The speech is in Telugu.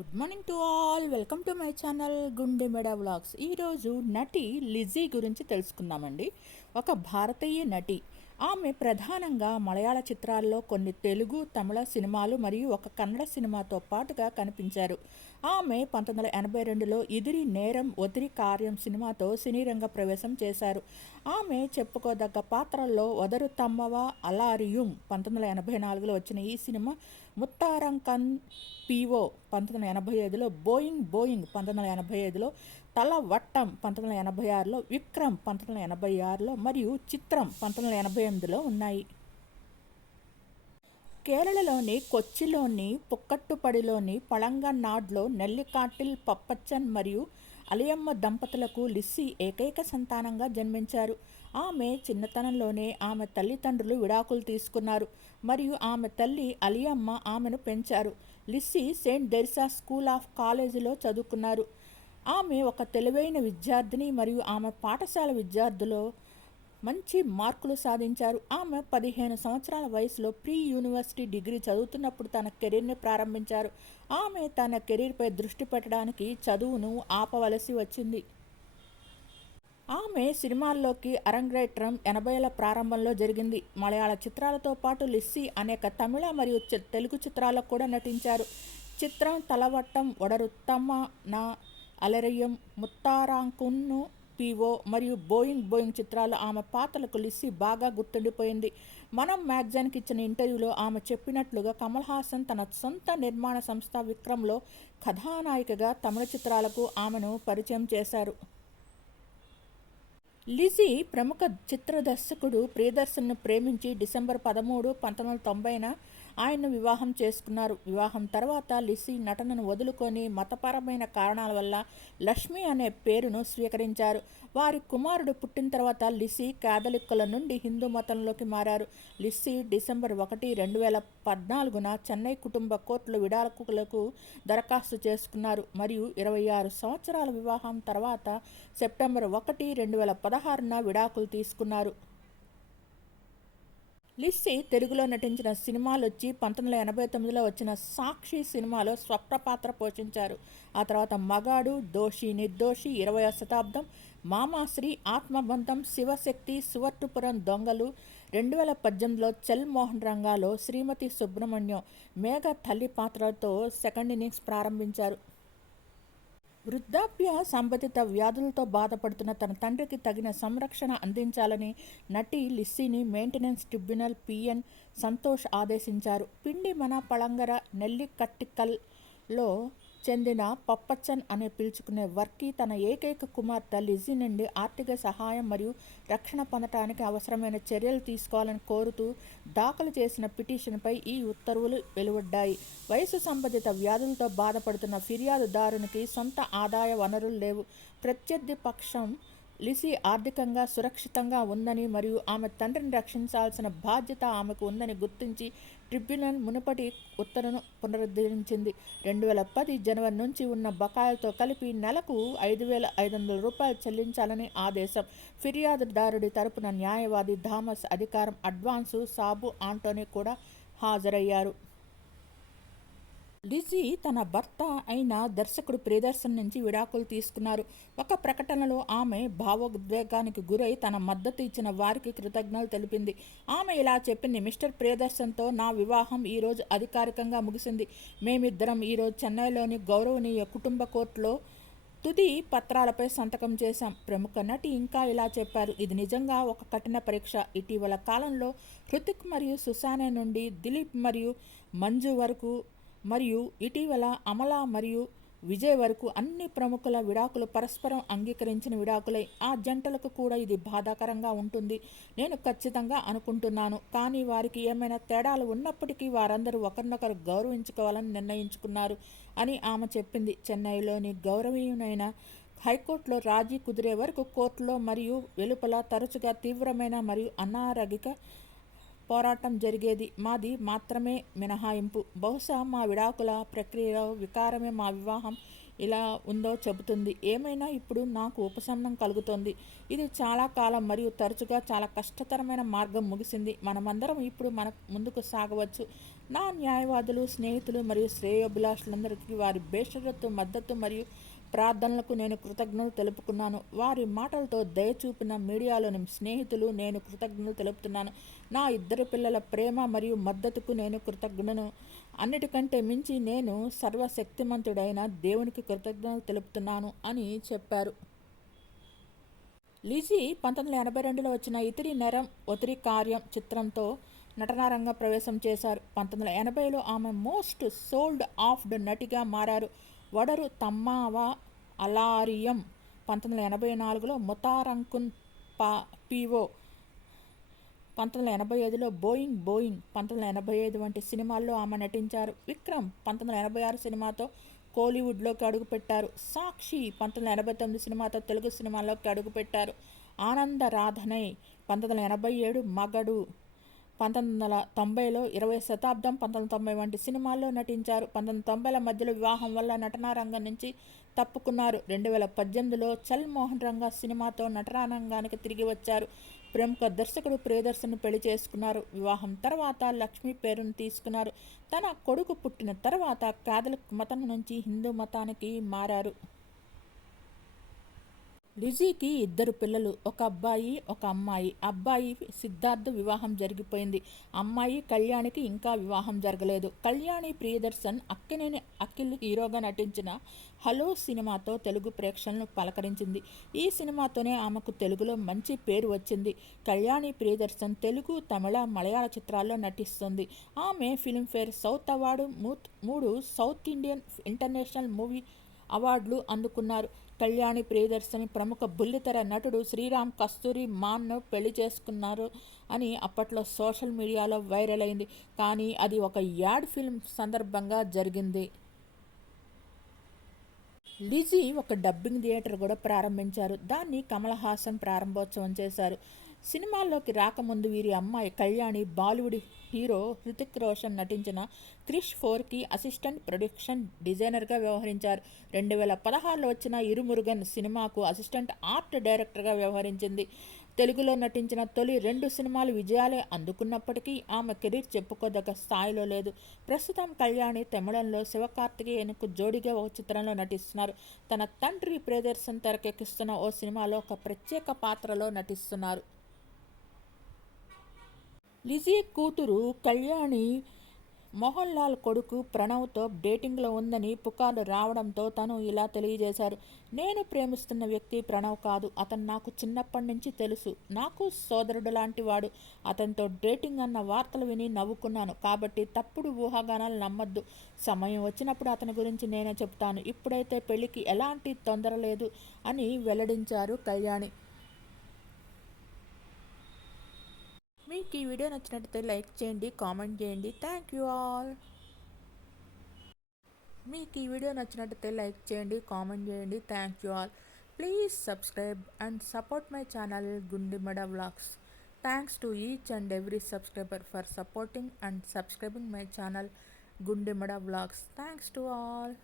Good morning to all. Welcome to my channel గుండె మెడ వ్లాగ్స్. ఈరోజు నటి లిజీ గురించి తెలుసుకుందామండి. ఒక భారతీయ నటి. ఆమె ప్రధానంగా మలయాళ చిత్రాల్లో, కొన్ని తెలుగు, తమిళ సినిమాలు మరియు ఒక కన్నడ సినిమాతో పాటుగా కనిపించారు. ఆమె 1982లో ఇదిరి నేరం ఒదిరి కార్యం సినిమాతో సినీ రంగ ప్రవేశం చేశారు. ఆమె చెప్పుకోదగ్గ పాత్రల్లో ఒదరు తమ్మవ అలారియుం 1984లో వచ్చిన ఈ సినిమా, ముత్తారంకన్ పిఓ 1985లో, బోయింగ్ బోయింగ్ 1985లో, తల వట్టం 1986లో, విక్రమ్ 1986లో మరియు చిత్రం 1988లో ఉన్నాయి. కేరళలోని కొచ్చిలోని పుక్కట్టుపడిలోని పళంగనాడ్లో నెల్లికాటిల్ పప్పచ్చన్ మరియు అలియమ్మ దంపతులకు లిస్సీ ఏకైక సంతానంగా జన్మించారు. ఆమె చిన్నతనంలోనే ఆమె తల్లిదండ్రులు విడాకులు తీసుకున్నారు మరియు ఆమె తల్లి అలియమ్మ ఆమెను పెంచారు. Lissy Saint Teresa school of కాలేజీలో చదువుకున్నారు. ఆమె ఒక తెలివైన విద్యార్థిని మరియు ఆమె పాఠశాల విద్యార్థులు మంచి మార్కులు సాధించారు. ఆమె 15 సంవత్సరాల వయసులో ప్రీ యూనివర్సిటీ డిగ్రీ చదువుతున్నప్పుడు తన కెరీర్ని ప్రారంభించారు. ఆమె తన కెరీర్పై దృష్టి పెట్టడానికి చదువును ఆపవలసి వచ్చింది. ఆమె సినిమాల్లోకి అరంగేట్రం 80ల ప్రారంభంలో జరిగింది. మలయాళ చిత్రాలతో పాటు లిస్సీ అనేక తమిళ మరియు తెలుగు చిత్రాలకు కూడా నటించారు. చిత్రం తలవట్టం, ఒడరుత్తమ్మ నా అలరియం, ముత్తారాంకున్ను పిఓ మరియు బోయింగ్ బోయింగ్ చిత్రాలు ఆమె పాత్రలకు లిస్సీ బాగా గుర్తుండిపోయింది. మనం మ్యాగజైన్కి ఇచ్చిన ఇంటర్వ్యూలో ఆమె చెప్పినట్లుగా, కమల్ హాసన్ తన సొంత నిర్మాణ సంస్థ విక్రమ్లో కథానాయికగా తమిళ చిత్రాలకు ఆమెను పరిచయం చేశారు. లిజీ ప్రముఖ చిత్ర దర్శకుడు ప్రియదర్శన్ను ప్రేమించి డిసెంబర్ 13, 1990న ఆయన్ను వివాహం చేసుకున్నారు. వివాహం తర్వాత లిజీ నటనను వదులుకొని మతపరమైన కారణాల వల్ల లక్ష్మి అనే పేరును స్వీకరించారు. వారి కుమారుడు పుట్టిన తర్వాత లిజీ కాథలిక్కుల నుండి హిందూ మతంలోకి మారారు. లిజీ డిసెంబర్ 1, 2014న చెన్నై కుటుంబ కోర్టులో విడాకులకు దరఖాస్తు చేసుకున్నారు మరియు 26 సంవత్సరాల వివాహం తర్వాత సెప్టెంబర్ 1, 2016న విడాకులు తీసుకున్నారు. లిస్సీ తెలుగులో నటించిన సినిమాలొచ్చి 1989లో వచ్చిన సాక్షి సినిమాలో స్వప్న పాత్ర పోషించారు. ఆ తర్వాత మగాడు, దోషి నిర్దోషి, 20వ శతాబ్దం, మామాశ్రీ, ఆత్మబంధం, శివశక్తి, సువర్టుపురం దొంగలు, 2018లో చల్ మోహన్ రంగాలో శ్రీమతి సుబ్రహ్మణ్యం, మేఘ తల్లి పాత్రలతో సెకండ్ ఇన్నింగ్స్ ప్రారంభించారు. వృద్ధాప్య సంబంధిత వ్యాధులతో బాధపడుతున్న తన తండ్రికి తగిన సంరక్షణ అందించాలని నటి లిస్సీని మెయింటెనెన్స్ ట్రిబ్యునల్ పిఎన్ సంతోష్ ఆదేశించారు. పిండి మన పళంగర నెల్లికట్టికల్లో చెందిన పప్పచ్చన్ అనే పిలుచుకునే వర్కీ తన ఏకైక కుమార్తె లిజీ నుండి ఆర్థిక సహాయం మరియు రక్షణ పొందటానికి అవసరమైన చర్యలు తీసుకోవాలని కోరుతూ దాఖలు చేసిన పిటిషన్పై ఈ ఉత్తర్వులు వెలువడ్డాయి. వయసు సంబంధిత వ్యాధులతో బాధపడుతున్న ఫిర్యాదుదారునికి సొంత ఆదాయ వనరులు లేవు. ప్రత్యర్థి పక్షం లిజీ ఆర్థికంగా సురక్షితంగా ఉందని మరియు ఆమె తండ్రిని రక్షించాల్సిన బాధ్యత ఆమెకు ఉందని గుర్తించి ట్రిబ్యునల్ మునుపటి ఉత్తర్వును పునరుద్ధరించింది. 2010 జనవరి నుంచి ఉన్న బకాయిలతో కలిపి నెలకు 5,500 రూపాయలు చెల్లించాలని ఆదేశం. ఫిర్యాదుదారుడి తరపున న్యాయవాది థామస్ అధికారం అడ్వాన్సు సాబు ఆంటోనీ కూడా హాజరయ్యారు. లిజీ తన భర్త అయిన దర్శకుడు ప్రియదర్శన్ నుంచి విడాకులు తీసుకున్నారు. ఒక ప్రకటనలో ఆమె భావోద్వేగానికి గురై తన మద్దతు ఇచ్చిన వారికి కృతజ్ఞతలు తెలిపింది. ఆమె ఇలా చెప్పింది: మిస్టర్ ప్రియదర్శన్తో నా వివాహం ఈరోజు అధికారికంగా ముగిసింది. మేమిద్దరం ఈరోజు చెన్నైలోని గౌరవనీయ కుటుంబ కోర్టులో తుది పత్రాలపై సంతకం చేశాం. ప్రముఖ నటి ఇంకా ఇలా చెప్పారు: ఇది నిజంగా ఒక కఠిన పరీక్ష. ఇటీవల కాలంలో హృతిక్ మరియు సుసానే నుండి దిలీప్ మరియు మంజు వరకు మరియు ఇటీవల అమల మరియు విజయ్ వరకు అన్ని ప్రముఖుల విడాకులు పరస్పరం అంగీకరించిన విడాకులై. ఆ జంటలకు కూడా ఇది బాధాకరంగా ఉంటుంది, నేను ఖచ్చితంగా అనుకుంటున్నాను. కానీ వారికి ఏమైనా తేడాలు ఉన్నప్పటికీ వారందరూ ఒకరినొకరు గౌరవించుకోవాలని నిర్ణయించుకున్నారు అని ఆమె చెప్పింది. చెన్నైలోని గౌరవనీయమైన హైకోర్టులో రాజీ కుదిరే వరకు కోర్టులో మరియు వెలుపల తరచుగా తీవ్రమైన మరియు అనారోగ్య పోరాటం జరిగేది. మాది మాత్రమే మినహాయింపు. బహుశా మా విడాకుల ప్రక్రియలో వికారమే మా వివాహం ఇలా ఉందో చెబుతుంది. ఏమైనా ఇప్పుడు నాకు ఉపశమనం కలుగుతోంది. ఇది చాలా కాలం మరియు తరచుగా చాలా కష్టతరమైన మార్గం ముగిసింది. మనమందరం ఇప్పుడు మన ముందుకు సాగవచ్చు. నా న్యాయవాదులు, స్నేహితులు మరియు శ్రేయోభిలాషులందరికీ వారి బేషరతు మద్దతు మరియు ప్రార్థనలకు నేను కృతజ్ఞతలు తెలుపుకున్నాను. వారి మాటలతో దయ చూపిన మీడియాలోని స్నేహితులు నేను కృతజ్ఞతలు తెలుపుతున్నాను. నా ఇద్దరు పిల్లల ప్రేమ మరియు మద్దతుకు నేను కృతజ్ఞను. అన్నిటికంటే మించి నేను సర్వశక్తిమంతుడైన దేవునికి కృతజ్ఞతలు తెలుపుతున్నాను అని చెప్పారు. లిజీ 1982లో వచ్చిన ఇతిరి నెరం ఒతిరి కార్యం చిత్రంతో నటనారంగ ప్రవేశం చేశారు. 1980లో ఆమె మోస్ట్ సోల్డ్ ఆఫ్డ్ నటిగా మారారు. వడరు తమ్మావ అలారియం 1984లో ముతారంకున్ పివో 1985లో బోయింగ్ 1985 వంటి సినిమాల్లో ఆమె నటించారు. విక్రమ్ 1986 సినిమాతో కోలీవుడ్లోకి అడుగుపెట్టారు. సాక్షి 1989 సినిమాతో తెలుగు సినిమాల్లోకి అడుగుపెట్టారు. ఆనందరాధనై 1987 మగడు 1990లో 20వ శతాబ్దం 1990 వంటి సినిమాల్లో నటించారు. 1990ల మధ్యలో వివాహం వల్ల నటనారంగం నుంచి తప్పుకున్నారు. 2018లో చల్ మోహన్ రంగా సినిమాతో నటనారంగానికి తిరిగి వచ్చారు. ప్రముఖ దర్శకుడు ప్రియదర్శన్ పెళ్లి చేసుకున్నారు. వివాహం తర్వాత లక్ష్మి పేరును తీసుకున్నారు. తన కొడుకు పుట్టిన తర్వాత కాథలిక్ మతం నుంచి హిందూ మతానికి మారారు. లిజీకి ఇద్దరు పిల్లలు, ఒక అబ్బాయి, ఒక అమ్మాయి. అబ్బాయి సిద్ధార్థ్ వివాహం జరిగిపోయింది. అమ్మాయి కళ్యాణికి ఇంకా వివాహం జరగలేదు. కళ్యాణి ప్రియదర్శన్ అక్కినేని అఖిల్ హీరోగా నటించిన హలో సినిమాతో తెలుగు ప్రేక్షకులను పలకరించింది. ఈ సినిమాతోనే ఆమెకు తెలుగులో మంచి పేరు వచ్చింది. కళ్యాణి ప్రియదర్శన్ తెలుగు, తమిళ, మలయాళ చిత్రాల్లో నటిస్తుంది. ఆమె Filmfare south award, 3 south Indian international movie అవార్డులు అందుకున్నారు. కళ్యాణి ప్రియదర్శిని ప్రముఖ బుల్లితెర నటుడు శ్రీరామ్ కస్తూరి మాన్ను పెళ్లి చేసుకున్నారు అని అప్పట్లో సోషల్ మీడియాలో వైరల్ అయింది. కానీ అది ఒక యాడ్ ఫిల్మ్ సందర్భంగా జరిగింది. లిజీ ఒక డబ్బింగ్ థియేటర్ కూడా ప్రారంభించారు. దాన్ని కమల్ హాసన్ ప్రారంభోత్సవం చేశారు. సినిమాల్లోకి రాకముందు వీరి అమ్మాయి కళ్యాణి బాలీవుడ్ హీరో హృతిక్ రోషన్ నటించిన క్రిష్ 4కి అసిస్టెంట్ ప్రొడక్షన్ డిజైనర్గా వ్యవహరించారు. 2016లో వచ్చిన ఇరుమురుగన్ సినిమాకు అసిస్టెంట్ ఆర్ట్ డైరెక్టర్గా వ్యవహరించింది. తెలుగులో నటించిన తొలి 2 సినిమాలు విజయాలే అందుకున్నప్పటికీ ఆమె కెరీర్ చెప్పుకోదగ్గ స్థాయిలో లేదు. ప్రస్తుతం కళ్యాణి తమిళంలో శివకార్తికేయన్కు జోడీగా ఒక చిత్రంలో నటిస్తున్నారు. తన తండ్రి ప్రియదర్శన్ తెరకెక్కిస్తున్న ఓ సినిమాలో ఒక ప్రత్యేక పాత్రలో నటిస్తున్నారు. లిజీ కూతురు కళ్యాణి మోహన్ లాల్ కొడుకు ప్రణవ్తో డేటింగ్లో ఉందని పుకార్లు రావడంతో తను ఇలా తెలియజేశారు. నేను ప్రేమిస్తున్న వ్యక్తి ప్రణవ్ కాదు. అతను నాకు చిన్నప్పటి నుంచి తెలుసు. నాకు సోదరుడు లాంటి వాడు. అతనితో డేటింగ్ అన్న వార్తలు విని నవ్వుకున్నాను. కాబట్టి తప్పుడు ఊహాగానాలు నమ్మద్దు. సమయం వచ్చినప్పుడు అతని గురించి నేనే చెప్తాను. ఇప్పుడైతే పెళ్లికి ఎలాంటి తొందర లేదు అని వెల్లడించారు కళ్యాణి. మీకు ఈ వీడియో నచ్చినట్లయితే లైక్ చేయండి, కామెంట్ చేయండి. Thank you all. మీకు ఈ వీడియో నచ్చినట్లయితే లైక్ చేయండి, కామెంట్ చేయండి. Thank you all. Please subscribe and support my channel Gundimada vlogs. Thanks to each and every subscriber for supporting and subscribing my channel Gundimada vlogs. Thanks to all.